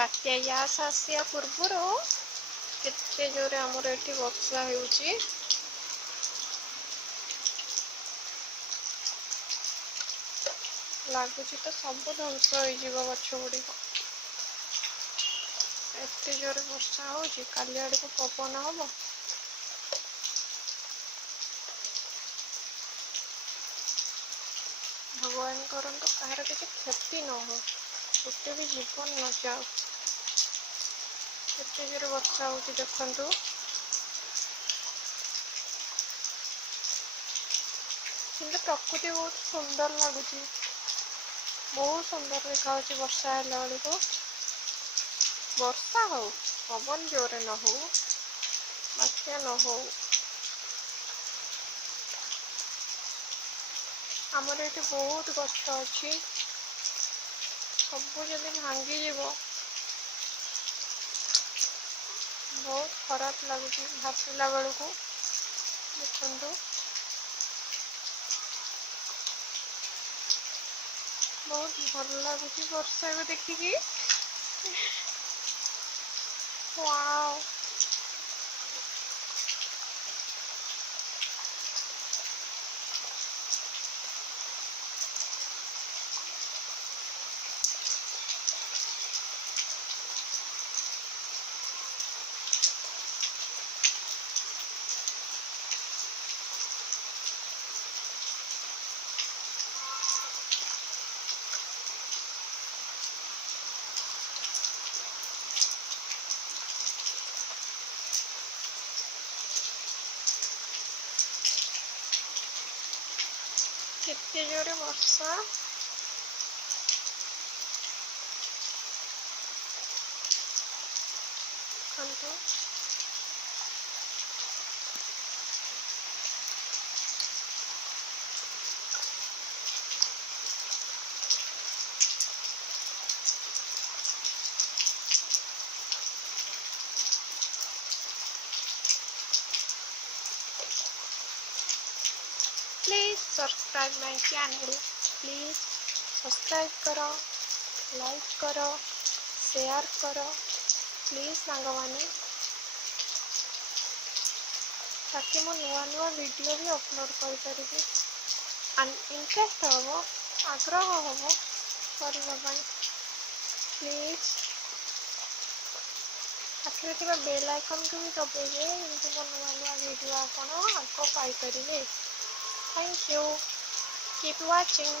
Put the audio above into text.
बात्या यास आसिया पूर्वर केते जोरे आमर एठी वर्षा हेउची। लगुच तो सब ध्वंस हो गछ गुड़ी एते जोरे वर्षा होची काली आड़ को पवन हम भगवान करंतु कहार किसी क्षति न हो गोटे भी जीवन न जाओ केते जोरे वर्षा होची देखंतु किंतु प्रकृति बहुत सुंदर लगुच बहुत सुंदर देखा वर्षा है बेल को वर्षा हो पवन जोरे न हो बात्या न हो आमर ये बहुत कष्ट अच्छी सब जब भांगी जीव बहुत खराब लगुच भासला बेल को देखु बहुत भल लगुच वर्षा को देखिकी वाओ केते जोरे वर्षा देखंतु please subscribe my channel please subscribe करो लाइक करो शेयर करो प्लीज सांग माने ताकि मो नुआ नुआ वीडियो भी अपलोड कर पारिबे इंटरेस्ट हम आग्रह हम करने प्लीज आखिर थी बेल आइकन को भी दबाइए एमती मो नुआ नुआ वीडियो आप आग Piper thank you keep watching.